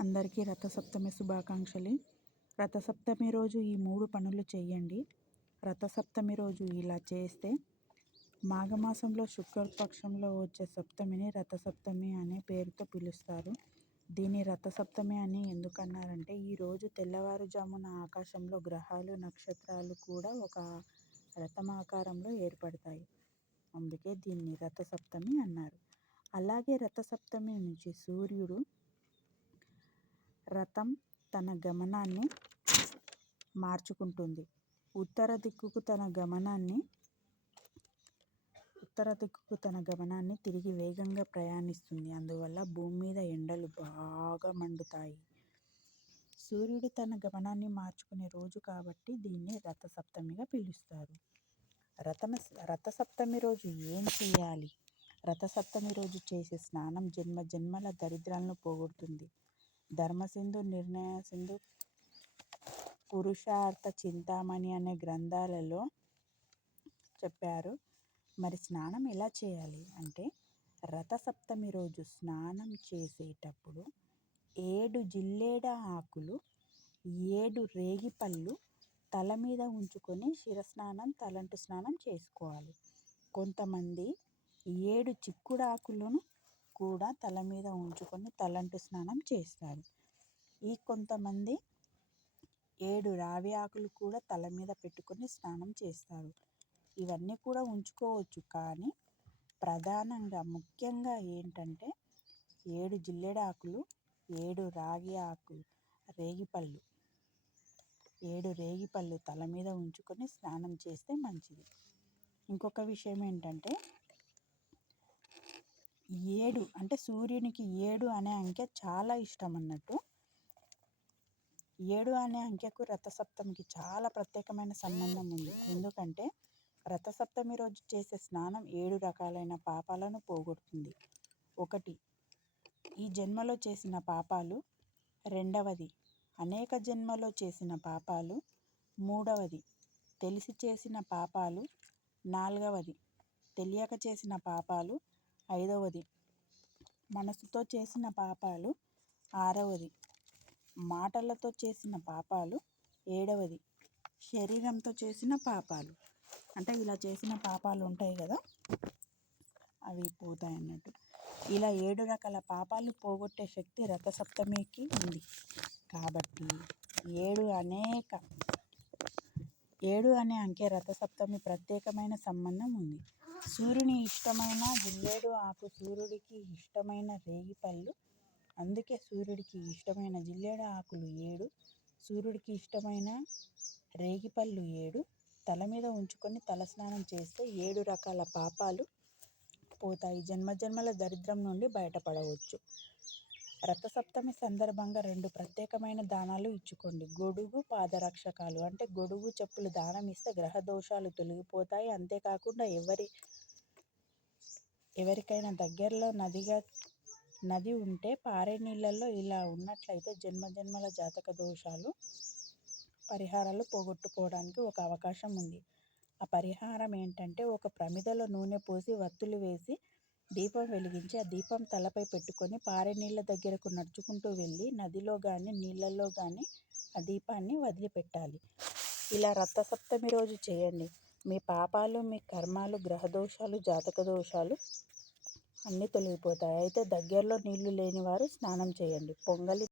అందరికీ రథసప్తమి శుభాకాంక్షలు. రథసప్తమి రోజు ఈ మూడు పనులు చేయండి. రథసప్తమి రోజు ఇలా చేస్తే మాఘమాసంలో శుక్లపక్షంలో వచ్చే సప్తమిని రథసప్తమి అనే పేరుతో పిలుస్తారు. దీని రథసప్తమి అని ఎందుకన్నారంటే ఈరోజు తెల్లవారుజామున ఆకాశంలో గ్రహాలు నక్షత్రాలు కూడా ఒక రథమాకారంలో ఏర్పడతాయి. అందుకే దీన్ని రథసప్తమి అన్నారు. అలాగే రథసప్తమి నుంచి సూర్యుడు రథం తన గమనాన్ని మార్చుకుంటుంది. ఉత్తర దిక్కుకు తన గమనాన్ని ఉత్తర దిక్కుకు తన గమనాన్ని తిరిగి వేగంగా ప్రయాణిస్తుంది. అందువల్ల భూమి మీద ఎండలు బాగా మండుతాయి. సూర్యుడు తన గమనాన్ని మార్చుకునే రోజు కాబట్టి దీన్ని రథ సప్తమిగా పిలుస్తారు. రథమ రథ సప్తమి రోజు ఏం చేయాలి? రథ సప్తమి రోజు చేసే స్నానం జన్మ జన్మల దరిద్రాలను పోగొడుతుంది. ధర్మసింధు నిర్ణయ సింధు పురుషార్థ చింతామణి అనే గ్రంథాలలో చెప్పారు. మరి స్నానం ఎలా చేయాలి? అంటే రథసప్తమి రోజు స్నానం చేసేటప్పుడు ఏడు జిల్లేడ ఆకులు ఏడు రేగిపళ్ళు తల మీద ఉంచుకొని శిరస్నానం తలంటు స్నానం చేసుకోవాలి. కొంతమంది ఏడు చిక్కుడాకులను కూడా తల మీద ఉంచుకొని తలంటు స్నానం చేస్తారు. ఈ కొంతమంది ఏడు రావి ఆకులు కూడా తల మీద పెట్టుకొని స్నానం చేస్తారు. ఇవన్నీ కూడా ఉంచుకోవచ్చు కానీ ప్రధానంగా ముఖ్యంగా ఏంటంటే ఏడు జిల్లెడాకులు ఏడు రాగి ఆకులు రేగిపళ్ళు ఏడు రేగిపళ్ళు తల మీద ఉంచుకొని స్నానం చేస్తే మంచిది. ఇంకొక విషయం ఏంటంటే ఏడు అంటే సూర్యునికి ఏడు అనే అంకె చాలా ఇష్టం అన్నట్టు. ఏడు అనే అంకెకు రథసప్తమికి చాలా ప్రత్యేకమైన సంబంధం ఉంది. ఎందుకంటే రథసప్తమి రోజు చేసే స్నానం ఏడు రకాలైన పాపాలను పోగొడుతుంది. ఒకటి ఈ జన్మలో చేసిన పాపాలు. రెండవది అనేక జన్మలో చేసిన పాపాలు. మూడవది తెలిసి చేసిన పాపాలు. నాలుగవది తెలియక చేసిన పాపాలు. ఐదవది. మనసుతో చేసిన పాపాలు ఆరవది. మాటలతో చేసిన పాపాలు ఏడవది. శరీరంతో చేసిన పాపాలు. అంటే ఇలా చేసిన పాపాలు ఉంటాయి కదా? అవి పోతాయి అన్నట్టు. ఇలా ఏడు రకాల పాపాలు పోగొట్టే శక్తి రథసప్తమికి ఉంది. కాబట్టి ఏడు అనేక ఏడు అనే అంకె రథసప్తమి ప్రత్యేకమైన సంబంధం ఉంది. సూర్యుని ఇష్టమైన జిల్లేడు ఆకు సూర్యుడికి ఇష్టమైన రేగిపళ్ళు అందుకే సూర్యుడికి ఇష్టమైన జిల్లేడు ఆకులు ఏడు సూర్యుడికి ఇష్టమైన రేగిపళ్ళు ఏడు. తల మీద ఉంచుకొని తలస్నానం చేస్తే ఏడు రకాల పాపాలు పోతాయి. జన్మజన్మల దరిద్రం నుండి బయటపడవచ్చు. రథసప్తమి సందర్భంగా రెండు ప్రత్యేకమైన దానాలు ఇచ్చుకోండి. గొడుగు పాదరక్షకాలు అంటే గొడుగు చెప్పులు దానం ఇస్తే గ్రహ దోషాలు తొలగిపోతాయి. అంతేకాకుండా ఎవరి ఎవరికైనా దగ్గరలో నదిగా నది ఉంటే పారే నీళ్ళల్లో ఇలా ఉన్నట్లయితే జన్మ జన్మల జాతక దోషాలు పరిహారాలు పోగొట్టుకోవడానికి ఒక అవకాశం ఉంది. ఆ పరిహారం ఏంటంటే ఒక ప్రమిదలో నూనె పోసి వత్తులు వేసి దీపం వెలిగించి ఆ దీపం తలపై పెట్టుకొని పారే నీళ్ళ దగ్గరకు నడుచుకుంటూ వెళ్ళి నదిలో కానీ నీళ్ళల్లో కానీ ఆ దీపాన్ని వదిలిపెట్టాలి. ఇలా రథసప్తమి రోజు చేయండి. మీ పాపాలు మీ కర్మాలు గ్రహదోషాలు జాతక దోషాలు అన్నీ తొలగిపోతాయి. అయితే దగ్గరలో నీళ్ళు లేని వారు స్నానం చేయండి. పొంగలి